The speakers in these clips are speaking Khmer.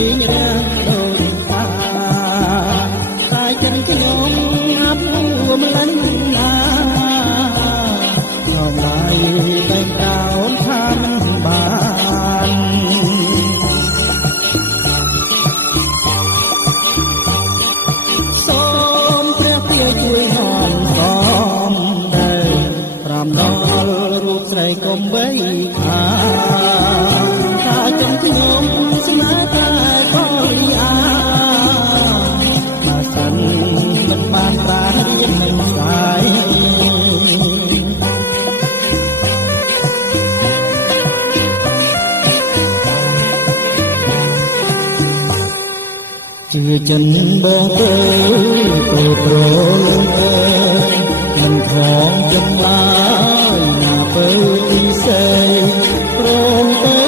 ពីងរាំងដូចតាតែចិនខ្ញុំអាប់មិនលិនណាខ្ញុំឡើយតែកោនថាមិនបានសូមព្រះពាជួយនាំសំដីប្រាំដល់រូបស្រីកុំបីខាថាចង់ខ្ញុំស្នេហ៍តែក៏លីអាបើសិនមិនបានប្រានរៀនមិនស្ដាយជឿចិនបងទៅប្រលងមិនផងចម្លើយណាបើពិសេសព្រមទៅ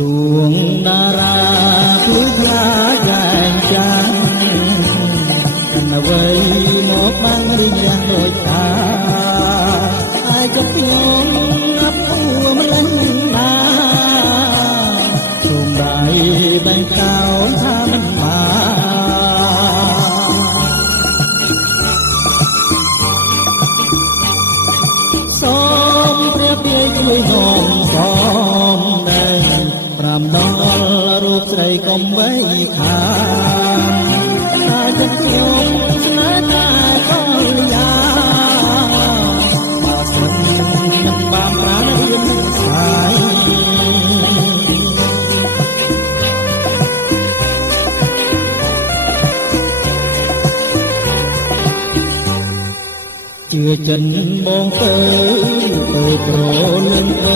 ដួងតារាភ្លឺថ្លាយ៉ាងចាំងកាន់អ្វីមកបាំងឬយ៉ាងដូចតាហើយចុះខ្ញុំអាប់អួរម្លេះណាជុំដៃបែងកោនថាមិនបានសូមព្រះពាយជួយនាំសំដីប្រាំដល់រូបស្រីកុំបីខានតែចិត្តខ្ញុំស្នេហ៍តែក៏លីអាបើសិនមិនបានប្រានរៀនស្ដាយជឿចិនបងទៅប្រលឹង